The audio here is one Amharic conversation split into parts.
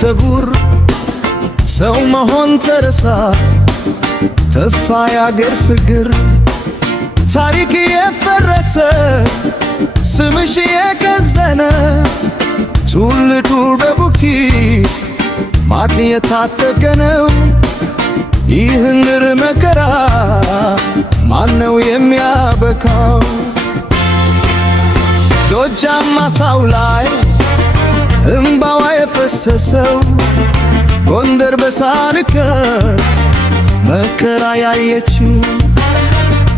ተጉር ሰው መሆን ተረሳ ተፋ ያገር ፍቅር ታሪክ የፈረሰ ስምሽ የገዘነ ትውልዱ በቡኪት ማግኘት ታጠቀነው ይህን መከራ ማነው የሚያበካው? ጎጃም ማሳው ላይ እምባዋ የፈሰሰው ጎንደር በታሪክ መከራ ያየችው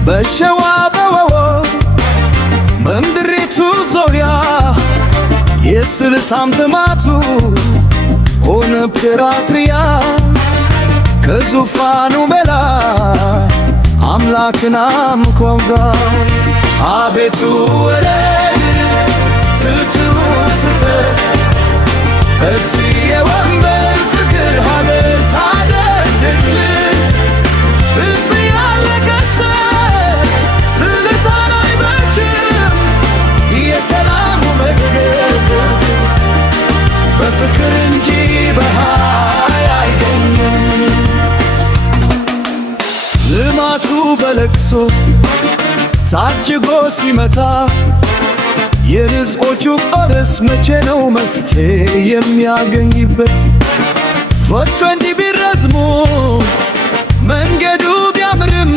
በሸዋ በወሎ በምድሪቱ ዙሪያ የስልጣን ጥማቱ ሆነ ፕራትሪያ ከዙፋኑ በላይ አምላክን አምኮንጋው አቤቱ ወረድ ትትሩ ስተት ከዚህ የወንበር ፍቅር ሀገር ታደግልን ሕዝብ ያለቀሰ ስልጣን አይመችም የሰላሙ መገብ በፍቅር እንጂ በኃይል አይገኝም። ልማቱ በለቅሶ ታጅጎ ሲመታ የንጹሖቹ ጳርስ መቼ ነው መፍትሄ የሚያገኝበት? ፎቶ እንዲህ ቢረዝሙ መንገዱ ቢያምርም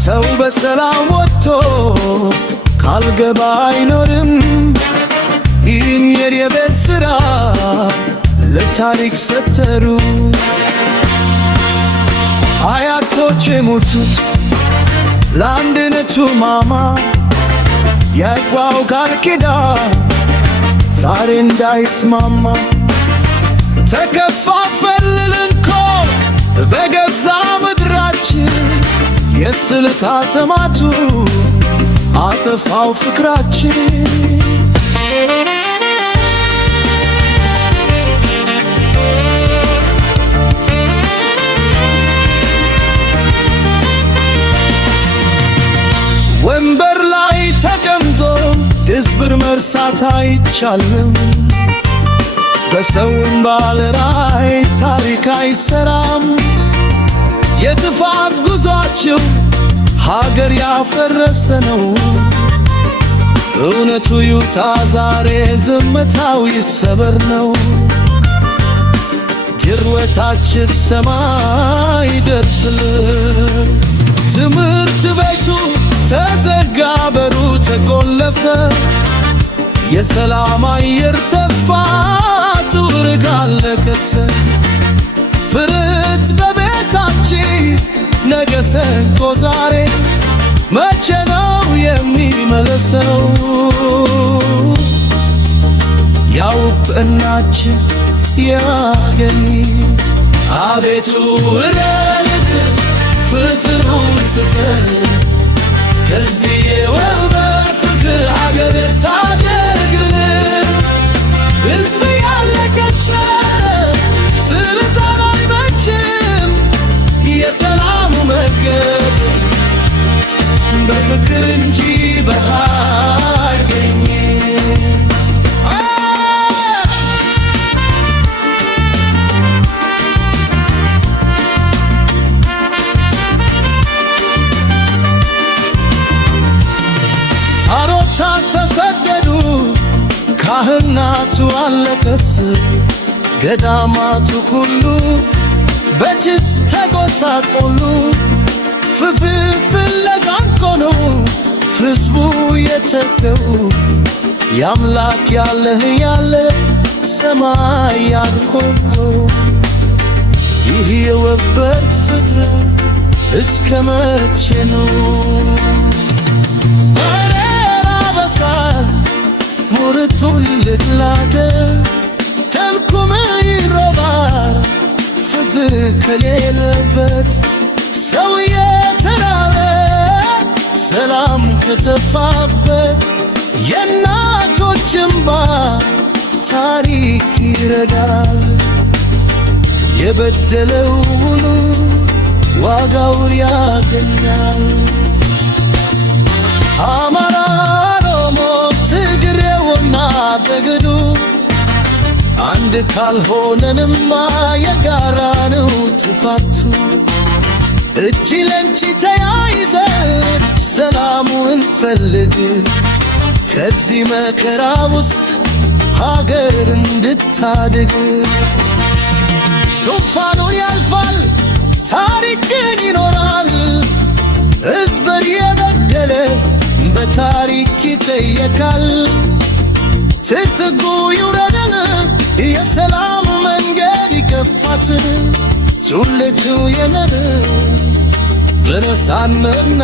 ሰው በሰላም ወጥቶ ካልገባ አይኖርም። ይህም የቤት ሥራ ለታሪክ ሰተሩ አያቶች የሞቱት ለአንድነቱ ማማ የግባው ቃል ኪዳን ዛሬ እንዳይስማማ ተከፋፈልን እኮ በገዛ ምድራችን የስልታ ተማቱ አጠፋው ፍቅራችን። ወንበር ላይ ተቀምጦ ሕዝብን መርሳት አይቻልም። በሰውን ባለራዕይ ታሪክ አይሰራም። የጥፋት ጉዟቸው ሀገር ያፈረሰ ነው። እውነቱ ይውጣ ዛሬ ዝምታው ይሰበር ነው። ጅርወታችን ሰማይ ደርስልን ትምህርት ቤቱ ተዘጋ በሩ ተቆለፈ የሰላም አየር ተፋ ትውርግ አለቀሰ ፍርት በቤታችን ነገሰ እኮ ዛሬ መቼ ነው የሚመለሰው? ያው በእናችን ያገኝ አቤቱ ረድ ፍትሩን ስተን ከዚህ የወንበር ፍቅር ሀገር ታደግልን ሕዝብ ያለቀሰ ስልጣን አይመችም የሰላሙ መገብ በፍቅር እንጂ በኃይል አይገኝም። ታሮታት ተሰደዱ ካህናቱ አለቀስ ገዳማቱ ሁሉ በጭስ ተጎሳቆሉ ፍትህ ፍለጋ እኮ ነው ሕዝቡ የተገው ያምላክ ያለህ ያለ ሰማይ ያልሆነው ይህ የወንበር ፍጥረት እስከ መቼ ነው? በሳል ሙርቱን ልግላገ ተልኩም ይሮባል ፍትህ ከሌለበት ሰው የተራበ ሰላም ከተፋበት የእናቶች እንባ ታሪክ ይረዳል። የበደለው ሁሉ ዋጋውን ያገኛል። አማራ ኦሮሞ ትግሬውና በገዱ አንድ ካልሆነንማ የጋራ ነው ጥፋቱ። እጅ ለእጅ ተያይዘን ሰላሙን ፈልግ ከዚህ መከራ ውስጥ ሀገር እንድታድግ። ዙፋኑ ያልፋል ታሪክ ግን ይኖራል። ሕዝብን የበደለ በታሪክ ይጠየቃል። ትትጉ ይውረድን የሰላም መንገድ ይከፋት። ትውልዱ የነር በነፃነትና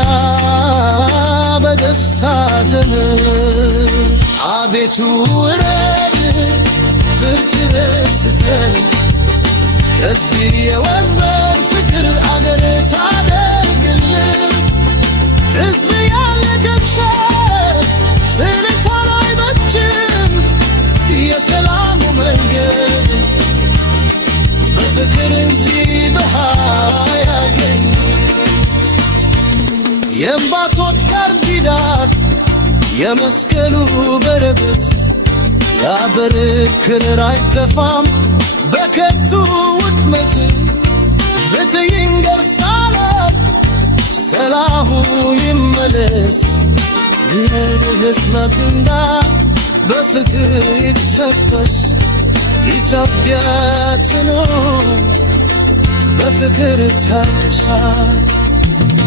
በደስታ ደም አቤቱ ውረድ ፍትህ ስተን ከዚህ የወንበር ፍቅር አገር ታደርግልን። ሕዝብ ያለቀሰ ስርታን አይበጅም። የሰላሙ መንገድ በፍቅር እንጂ በኃይል አይገኝ። የእምባቶች ካርዲዳት የመስቀሉ በረከት ያበርክር አይጠፋም በከንቱ ውድመት። ፍትህ ይንገርሳለ ሰላሙ ይመለስ። ሕዝመትና በፍቅር ይተበስ። ኢትዮጵያ ትኑር በፍቅር ታንሳ።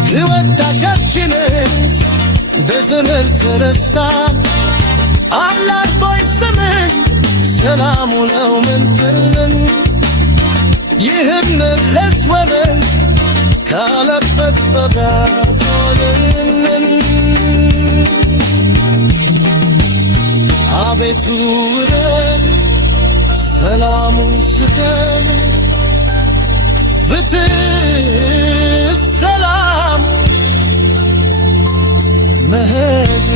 ትወዳጃችንስ በዘመን ተረስታ አምላክ ሆይ ስምህ ሰላሙ ነው ምንትልን። ይህም ረስወንን ካለበት በብራት ሆንን። አቤቱ ውረድ ሰላሙን ስጠን። ፍትህ ሰላም መሄድ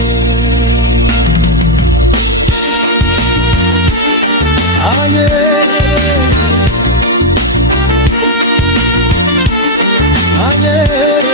አሜን አሜን